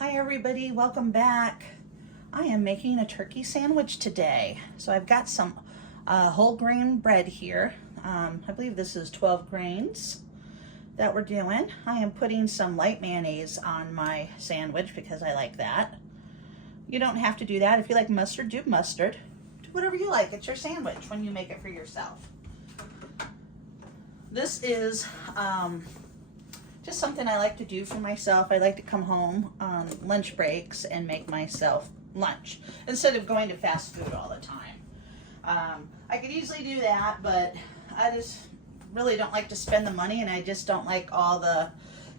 Hi everybody, welcome back. I am making a turkey sandwich today. So I've got some whole grain bread here. I believe this is 12 grains that we're doing. I am putting some light mayonnaise on my sandwich because I like that. You don't have to do that. If you like mustard, do mustard. Do whatever you like. It's your sandwich when you make it for yourself. This is just something I like to do for myself. I like to come home on lunch breaks and make myself lunch instead of going to fast food all the time. I could easily do that, but I just really don't like to spend the money, and I just don't like all the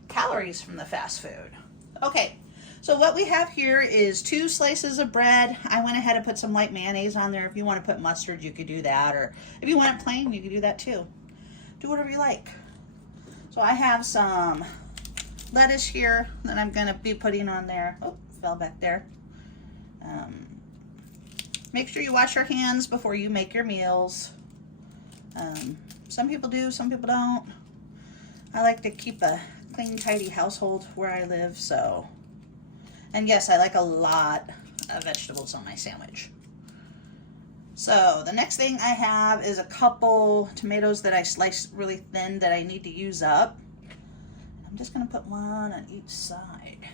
calories from the fast food. Okay, so what we have here is 2 slices of bread. I went ahead and put some light mayonnaise on there. If you want to put mustard, you could do that, or if you want it plain, you could do that too. Do whatever you like. So I have some lettuce here that I'm going to be putting on there. Oh, fell back there. Make sure you wash your hands before you make your meals. Some people do, some people don't. I like to keep a clean, tidy household where I live, so. And yes, I like a lot of vegetables on my sandwich. So the next thing I have is a couple tomatoes that I sliced really thin that I need to use up. I'm just going to put one on each side.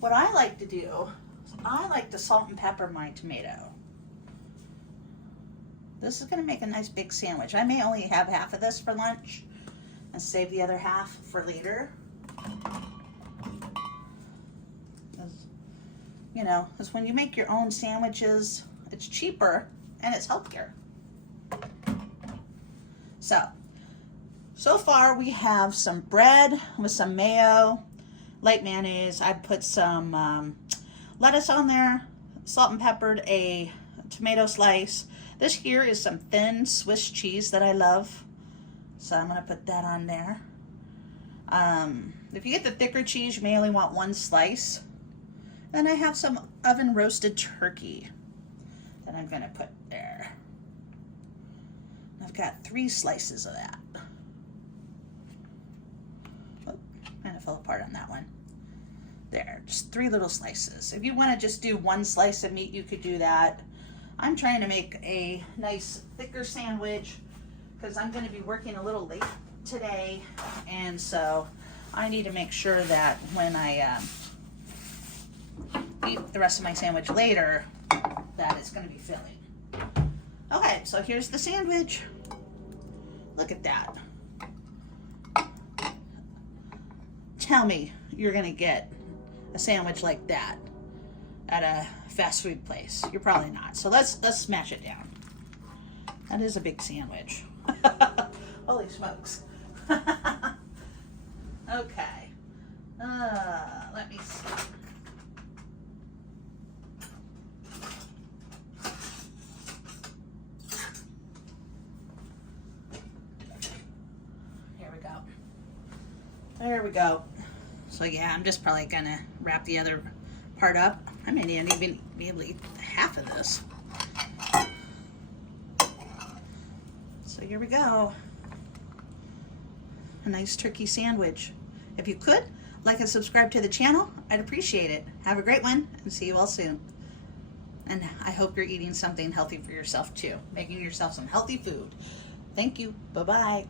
What I like to do is I like to salt and pepper my tomato. This is going to make a nice big sandwich. I may only have half of this for lunch and save the other half for later. You know, because when you make your own sandwiches, it's cheaper and it's healthier. So far we have some bread with some mayo, light mayonnaise. I put some lettuce on there, salt and peppered a tomato slice. This here is some thin Swiss cheese that I love, so I'm going to put that on there. If you get the thicker cheese, you may only want 1 slice. Then I have some oven roasted turkey that I'm going to put there. I've got 3 slices of that. Oh, kind of fell apart on that one. There, just 3 little slices. If you want to just do 1 slice of meat, you could do that. I'm trying to make a nice thicker sandwich because I'm going to be working a little late today, and so I need to make sure that when I eat the rest of my sandwich later, that it's going to be filling. Okay, so here's the sandwich. Look at that. Tell me you're going to get a sandwich like that at a fast food place. You're probably not. So let's smash it down. That is a big sandwich. Holy smokes. Okay. Let me see. There we go. So yeah, I'm just probably gonna wrap the other part up. I may not even be able to eat half of this. So here we go. A nice turkey sandwich. If you could, like and subscribe to the channel, I'd appreciate it. Have a great one, and see you all soon. And I hope you're eating something healthy for yourself too. Making yourself some healthy food. Thank you. Bye-bye.